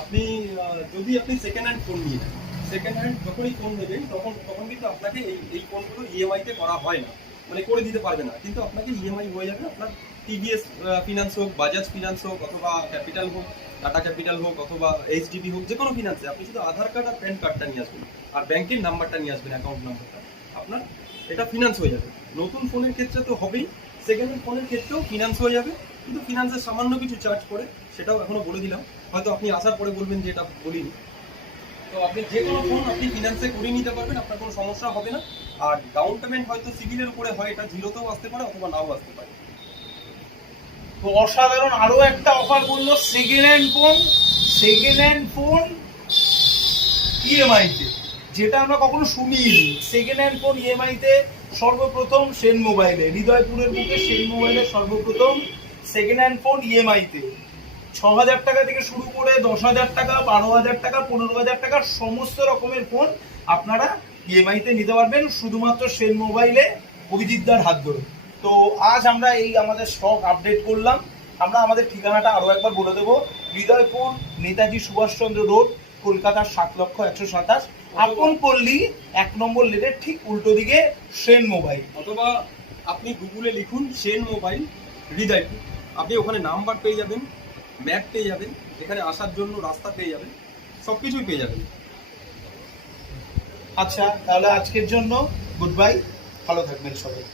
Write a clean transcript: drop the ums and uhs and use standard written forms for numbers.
আপনি যদি আপনি সেকেন্ড হ্যান্ড ফোন নিয়ে নেন, সেকেন্ড হ্যান্ড যখনই ফোন নেবেন তখন তখন কিন্তু আপনাকে এই ফোনগুলো ইএমআইতে করা হয় না, মানে করে দিতে পারবে না, কিন্তু আপনাকে ইএমআই হয়ে যাবে আপনার টিভিএস ফিনান্স হোক, বাজাজ ফিনান্স হোক, অথবা ক্যাপিটাল হোক, টাটা ক্যাপিটাল হোক, অথবা এইচডিবি হোক, যে কোনো ফিনান্সে আপনি শুধু আধার কার্ড আর প্যান কার্ডটা নিয়ে আসবেন আর ব্যাংকের নাম্বারটা নিয়ে আসবেন, অ্যাকাউন্ট নাম্বারটা, আপনার এটা ফিনান্স হয়ে যাবে। নতুন ফোনের ক্ষেত্রে তো হবেই, সেকেন্ড হ্যান্ড ফোনের ক্ষেত্রেও ফিনান্স হয়ে যাবে, কিন্তু ফিনান্সের সামান্য কিছু চার্জ করে, সেটাও এখনো বলে দিলাম, হয়তো আপনি আসার পরে বলবেন যে এটা বলিনি। তো আপনি যে কোনো ফোন আপনি ফিনান্সে করে নিতে পারবেন, আপনার কোনো সমস্যা হবে না। আর ডাউন পেমেন্ট হয়তো সিভিলের উপরে হয়, এটা জিরোতেও আসতে পারে অথবা নাও আসতে পারে। তো অসাধারণ আরো একটা অফার বললো, second hand phone, second hand phone EMI তে, যেটা আমরা কখনো শুনিনি। সেকেন্ড হ্যান্ড ফোন ইএমআই তে সর্বপ্রথম সেন মোবাইলে, হৃদয়পুরের বুকে সেন মোবাইলে সর্বপ্রথম সেকেন্ড হ্যান্ড ফোন ইএমআই তে 6,000 টাকা থেকে শুরু করে 10,000 টাকা, 12,000 টাকা, 15,000 টাকার সমস্ত রকমের ফোন আপনারা ইএমআই তে নিতে পারবেন শুধুমাত্র সেন মোবাইলে, অভিজিৎদার হাত ধরে। তো আজ আমরা এই আমাদের স্টক আপডেট করলাম। আমরা আমাদের ঠিকানাটা আরো একবার বলে দেবো, হৃদয়পুর নেতাজি সুভাষচন্দ্র রোড, কলকাতার 7,127, আপন পল্লী 1 নম্বর লেনের ঠিক উল্টো দিকে সেন মোবাইল। অথবা আপনি গুগলে লিখুন সেন মোবাইল হৃদয়পুর, আপনি ওখানে নাম্বার পেয়ে যাবেন, ম্যাপ পেয়ে যাবেন, এখানে আসার জন্য রাস্তা পেয়ে যাবেন, সব কিছুই পেয়ে যাবেন। আচ্ছা, তাহলে আজকের জন্য গুড বাই, ভালো থাকবেন সবাই।